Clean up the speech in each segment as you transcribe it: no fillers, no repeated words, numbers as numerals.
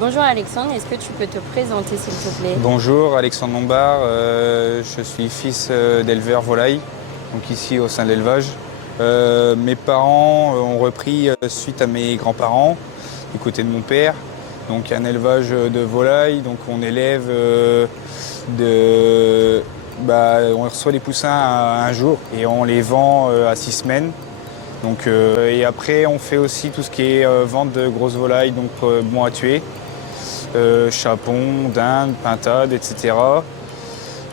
Bonjour Alexandre, est-ce que tu peux te présenter s'il te plaît? Bonjour, Alexandre Lombard, je suis fils d'éleveur volaille, donc ici au sein de l'élevage. Mes parents ont repris suite à mes grands-parents, du côté de mon père, donc un élevage de volailles, donc on élève on reçoit des poussins à un jour et on les vend à 6 semaines. Donc, et après on fait aussi tout ce qui est vente de grosses volailles, donc bons à tuer. Chapon, dinde, pintade, etc.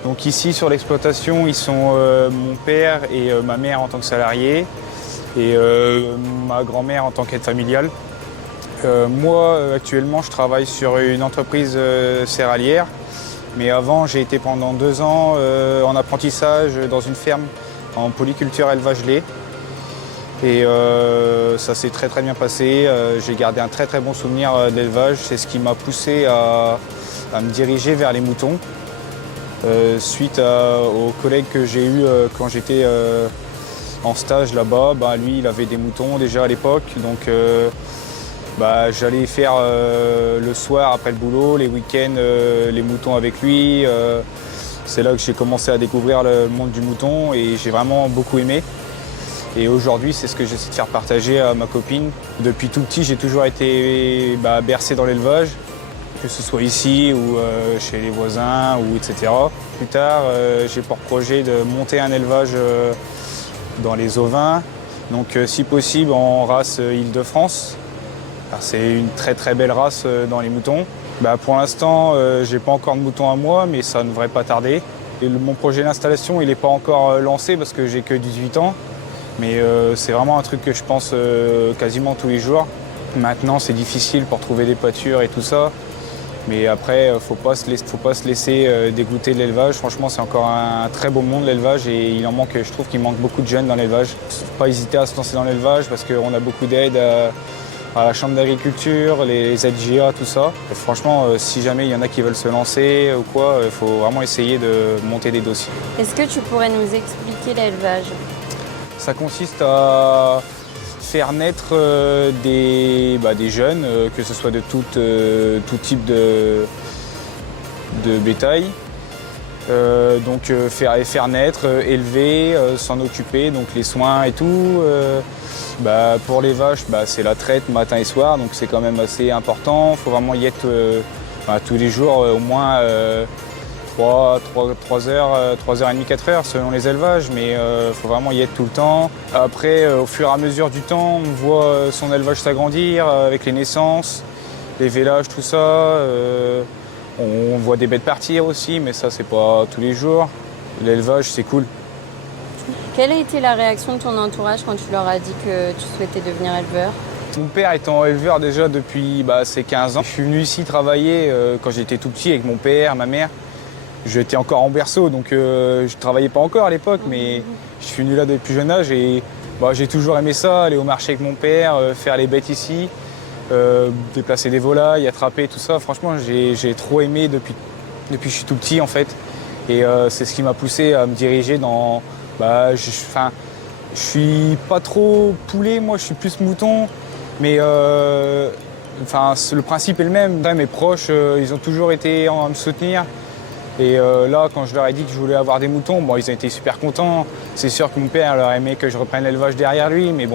Donc ici sur l'exploitation, ils sont mon père et ma mère en tant que salariés et ma grand-mère en tant qu'aide familiale. Moi actuellement je travaille sur une entreprise céréalière, mais avant j'ai été pendant 2 ans en apprentissage dans une ferme en polyculture élevage lait. Et ça s'est très bien passé. J'ai gardé un très bon souvenir de l'élevage. C'est ce qui m'a poussé à me diriger vers les moutons. Suite aux collègues que j'ai eus quand j'étais en stage là-bas, lui il avait des moutons déjà à l'époque. Donc j'allais faire le soir après le boulot, les week-ends, les moutons avec lui. C'est là que j'ai commencé à découvrir le monde du mouton et j'ai vraiment beaucoup aimé. Et aujourd'hui, c'est ce que j'essaie de faire partager à ma copine. Depuis tout petit, j'ai toujours été bercé dans l'élevage, que ce soit ici ou chez les voisins, ou etc. Plus tard, j'ai pour projet de monter un élevage dans les ovins, donc si possible en race Île-de-France. C'est une très belle race dans les moutons. Pour l'instant, j'ai pas encore de moutons à moi, mais ça ne devrait pas tarder. Et mon projet d'installation, il n'est pas encore lancé parce que j'ai que 18 ans. Mais c'est vraiment un truc que je pense quasiment tous les jours. Maintenant, c'est difficile pour trouver des pâtures et tout ça. Mais après, faut pas se laisser dégoûter de l'élevage. Franchement, c'est encore un très beau monde, l'élevage. Et je trouve qu'il manque beaucoup de jeunes dans l'élevage. Faut pas hésiter à se lancer dans l'élevage parce qu'on a beaucoup d'aides à la chambre d'agriculture, les aides GIA, tout ça. Et franchement, si jamais il y en a qui veulent se lancer ou quoi, il faut vraiment essayer de monter des dossiers. Est-ce que tu pourrais nous expliquer l'élevage? Ça consiste à faire naître des jeunes, que ce soit de tout type de bétail. Faire naître, élever, s'en occuper, donc les soins et tout. Pour les vaches, c'est la traite matin et soir, donc c'est quand même assez important. Il faut vraiment y être tous les jours, au moins 3 heures, 3h30, 4 heures selon les élevages, mais il faut vraiment y être tout le temps. Après, au fur et à mesure du temps, on voit son élevage s'agrandir avec les naissances, les vélages, tout ça. On voit des bêtes partir aussi, mais ça, c'est pas tous les jours. L'élevage, c'est cool. Quelle a été la réaction de ton entourage quand tu leur as dit que tu souhaitais devenir éleveur? Mon père étant éleveur déjà depuis ses 15 ans. Je suis venu ici travailler quand j'étais tout petit avec mon père, ma mère. J'étais encore en berceau, donc je ne travaillais pas encore à l'époque, mais je suis venu là depuis jeune âge et j'ai toujours aimé ça, aller au marché avec mon père, faire les bêtes ici, déplacer des volailles, attraper, tout ça. Franchement, j'ai trop aimé depuis que je suis tout petit en fait. Et c'est ce qui m'a poussé à me diriger dans... je suis pas trop poulet, moi je suis plus mouton, mais le principe est le même. Mes proches, ils ont toujours été à me soutenir. Et là, quand je leur ai dit que je voulais avoir des moutons, ils ont été super contents. C'est sûr que mon père leur aimait que je reprenne l'élevage derrière lui, mais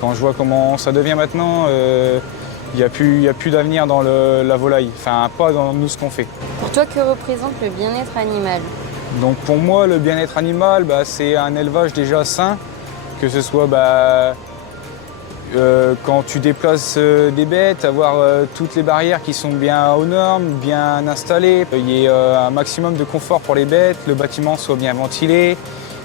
quand je vois comment ça devient maintenant, il n'y a plus d'avenir dans la volaille, pas dans nous ce qu'on fait. Pour toi, que représente le bien-être animal? Donc pour moi, le bien-être animal, c'est un élevage déjà sain, que ce soit quand tu déplaces des bêtes, avoir toutes les barrières qui sont bien aux normes, bien installées, qu'il y ait un maximum de confort pour les bêtes, le bâtiment soit bien ventilé,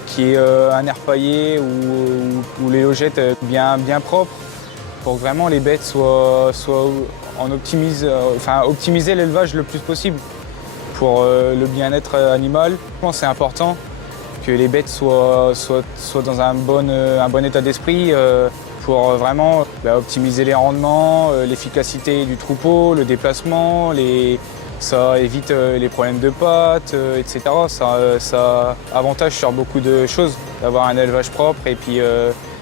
qu'il y ait un air paillé ou les logettes bien propres, pour que vraiment les bêtes optimiser l'élevage le plus possible pour le bien-être animal. Je pense que c'est important que les bêtes soient dans un bon état d'esprit, pour vraiment optimiser les rendements, l'efficacité du troupeau, le déplacement, ça évite les problèmes de pattes, etc. Ça avantage sur beaucoup de choses d'avoir un élevage propre et puis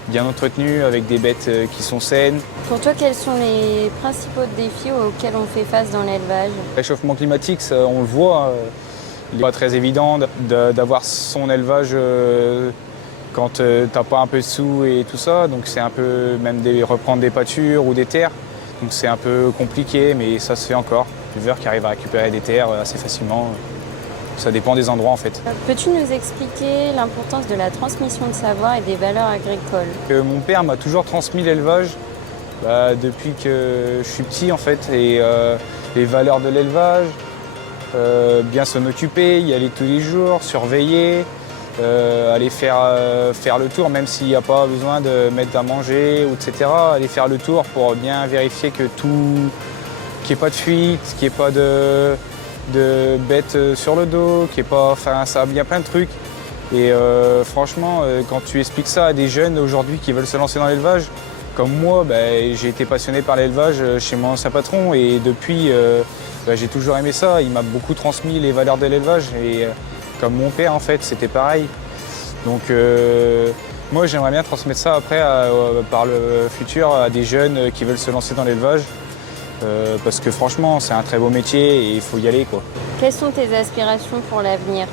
bien entretenue, avec des bêtes qui sont saines. Pour toi, quels sont les principaux défis auxquels on fait face dans l'élevage? Le réchauffement climatique, on le voit, il n'est pas très évident d'avoir son élevage quand t'as pas un peu de sous et tout ça. Donc c'est un peu même reprendre des pâtures ou des terres. Donc c'est un peu compliqué, mais ça se fait encore. L'éleveur qui arrive à récupérer des terres assez facilement. Ça dépend des endroits en fait. Peux-tu nous expliquer l'importance de la transmission de savoir et des valeurs agricoles? Mon père m'a toujours transmis l'élevage depuis que je suis petit en fait. Et les valeurs de l'élevage, bien s'en occuper, y aller tous les jours, surveiller, aller faire le tour, même s'il n'y a pas besoin de mettre à manger, etc. Aller faire le tour pour bien vérifier que tout, qu'il n'y ait pas de fuite, qu'il n'y ait pas de bêtes sur le dos, qu'il n'y ait pas, enfin ça a bien plein de trucs. Et franchement, quand tu expliques ça à des jeunes aujourd'hui qui veulent se lancer dans l'élevage, comme moi, j'ai été passionné par l'élevage chez mon ancien patron et depuis, j'ai toujours aimé ça. Il m'a beaucoup transmis les valeurs de l'élevage et comme mon père en fait, c'était pareil. Donc moi j'aimerais bien transmettre ça après par le futur à des jeunes qui veulent se lancer dans l'élevage. Parce que franchement, c'est un très beau métier et il faut y aller, quoi. Quelles sont tes aspirations pour l'avenir?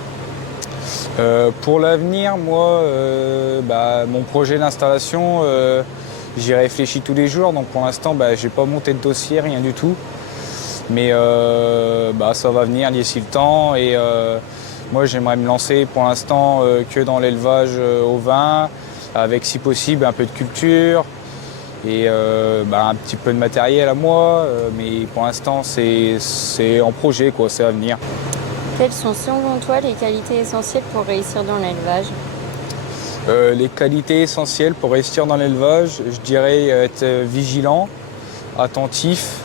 Pour l'avenir, moi, mon projet d'installation, j'y réfléchis tous les jours. Donc pour l'instant, j'ai pas monté de dossier, rien du tout. Mais ça va venir d'ici le temps. Et moi, j'aimerais me lancer pour l'instant que dans l'élevage au vin, avec si possible un peu de culture. Et un petit peu de matériel à moi, mais pour l'instant c'est en projet, quoi, c'est à venir. Quelles sont selon toi les qualités essentielles pour réussir dans l'élevage? Les qualités essentielles pour réussir dans l'élevage, je dirais être vigilant, attentif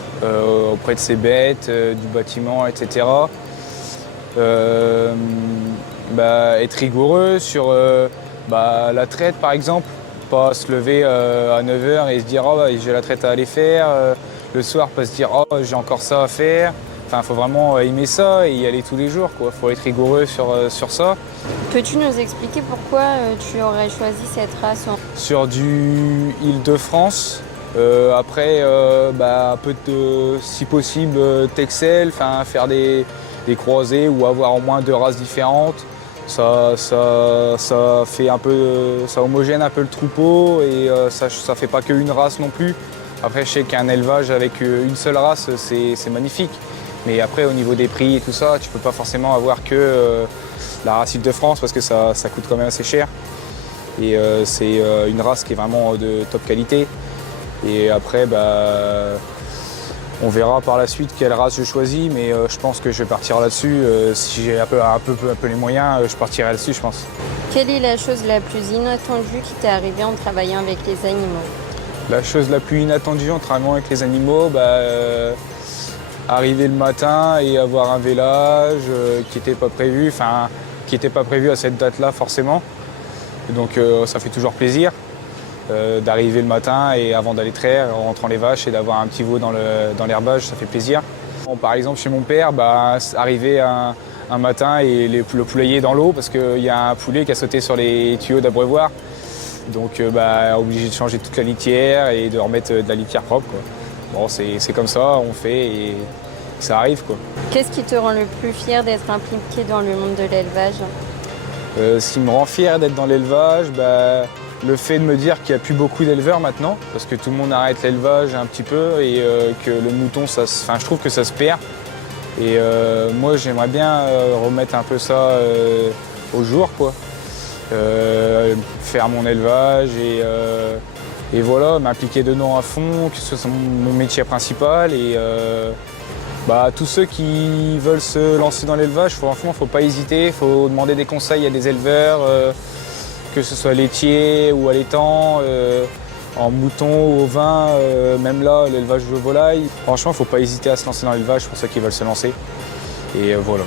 auprès de ses bêtes, du bâtiment, etc. Être rigoureux sur la traite par exemple. Pas se lever à 9 h et se dire oh, j'ai la traite à aller faire, le soir pas se dire oh, j'ai encore ça à faire. Enfin, il faut vraiment aimer ça et y aller tous les jours, quoi. Faut être rigoureux sur ça. Peux-tu nous expliquer pourquoi tu aurais choisi cette race? Sur du Île-de-France, après un peu de, si possible, Texel, faire des croisés ou avoir au moins 2 races différentes. Ça fait un peu, ça homogène un peu le troupeau et ça fait pas qu'une race non plus. Après, je sais qu'un élevage avec une seule race, c'est magnifique. Mais après, au niveau des prix et tout ça, tu peux pas forcément avoir que la race Île-de-France parce que ça coûte quand même assez cher. Et c'est une race qui est vraiment de top qualité. Et après, on verra par la suite quelle race je choisis, mais je pense que je vais partir là-dessus. Si j'ai un peu les moyens, je partirai là-dessus, je pense. Quelle est la chose la plus inattendue qui t'est arrivée en travaillant avec les animaux? La chose la plus inattendue en travaillant avec les animaux, arriver le matin et avoir un vélage qui n'était pas prévu, à cette date-là forcément. Donc ça fait toujours plaisir. D'arriver le matin et avant d'aller traire, en rentrant les vaches et d'avoir un petit veau dans l'herbage, ça fait plaisir. Bon, par exemple, chez mon père, arriver un matin et le poulailler dans l'eau parce qu'il y a un poulet qui a sauté sur les tuyaux d'abreuvoir. Donc, obligé de changer toute la litière et de remettre de la litière propre, quoi. Bon, c'est comme ça, on fait et ça arrive, quoi. Qu'est-ce qui te rend le plus fier d'être impliqué dans le monde de l'élevage? Ce qui me rend fier d'être dans l'élevage, le fait de me dire qu'il n'y a plus beaucoup d'éleveurs maintenant, parce que tout le monde arrête l'élevage un petit peu et que le mouton, je trouve que ça se perd. Et moi, j'aimerais bien remettre un peu ça au jour, quoi. Faire mon élevage et voilà, m'impliquer dedans à fond, que ce soit mon métier principal. Et tous ceux qui veulent se lancer dans l'élevage, franchement, il ne faut pas hésiter, il faut demander des conseils à des éleveurs. Que ce soit laitier ou allaitant, en mouton ou au vin, même là, l'élevage de volaille. Franchement, il ne faut pas hésiter à se lancer dans l'élevage pour ceux qui veulent se lancer. Et voilà.